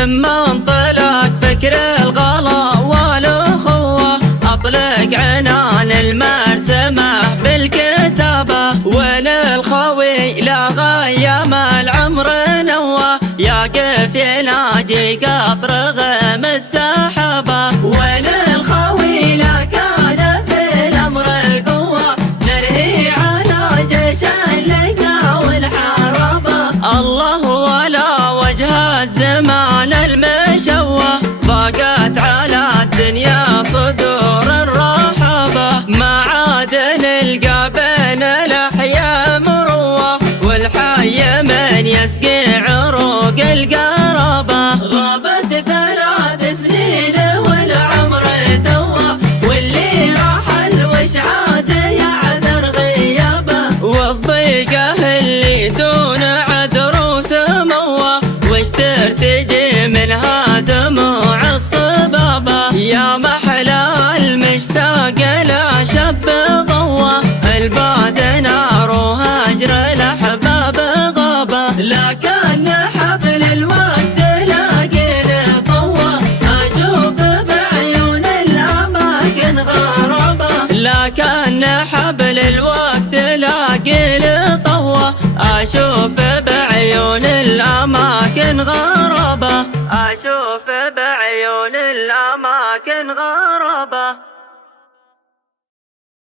لما انطلق فكر الغلا والاخوة اطلق عنان المرسمة بالكتابة، وللخوي لا غيم العمر نوى يقف يناجي قطر غيم السحابة. وللخوي لا كان في الامر القوة نرهي على جيش اللقا والحرابة. الله ولا وجه الزمان المشوه ضاقت على الدنيا صدور الرحابة، ما عاد نلقى بين الأحياء مروة والحي من يسقي عروق القرابة. غابت 3 سنين والعمر توه واللي راحل وش عاد يعذر غيابه، والضيقة اللي دون عذر وسموه وش ترتجي منها دموع الصبابة. يا محلى المشتاق لا شب ضوى البعد نار وهجر الأحباب غابة، لكن حبل الوقت لاقيني طوى أشوف بعيون الأماكن غرابة. لكن حبل الوقت لاقيني طوى أشوف بعيون الأماكن غرابة، أشوف بعيون الأماكن غرابة.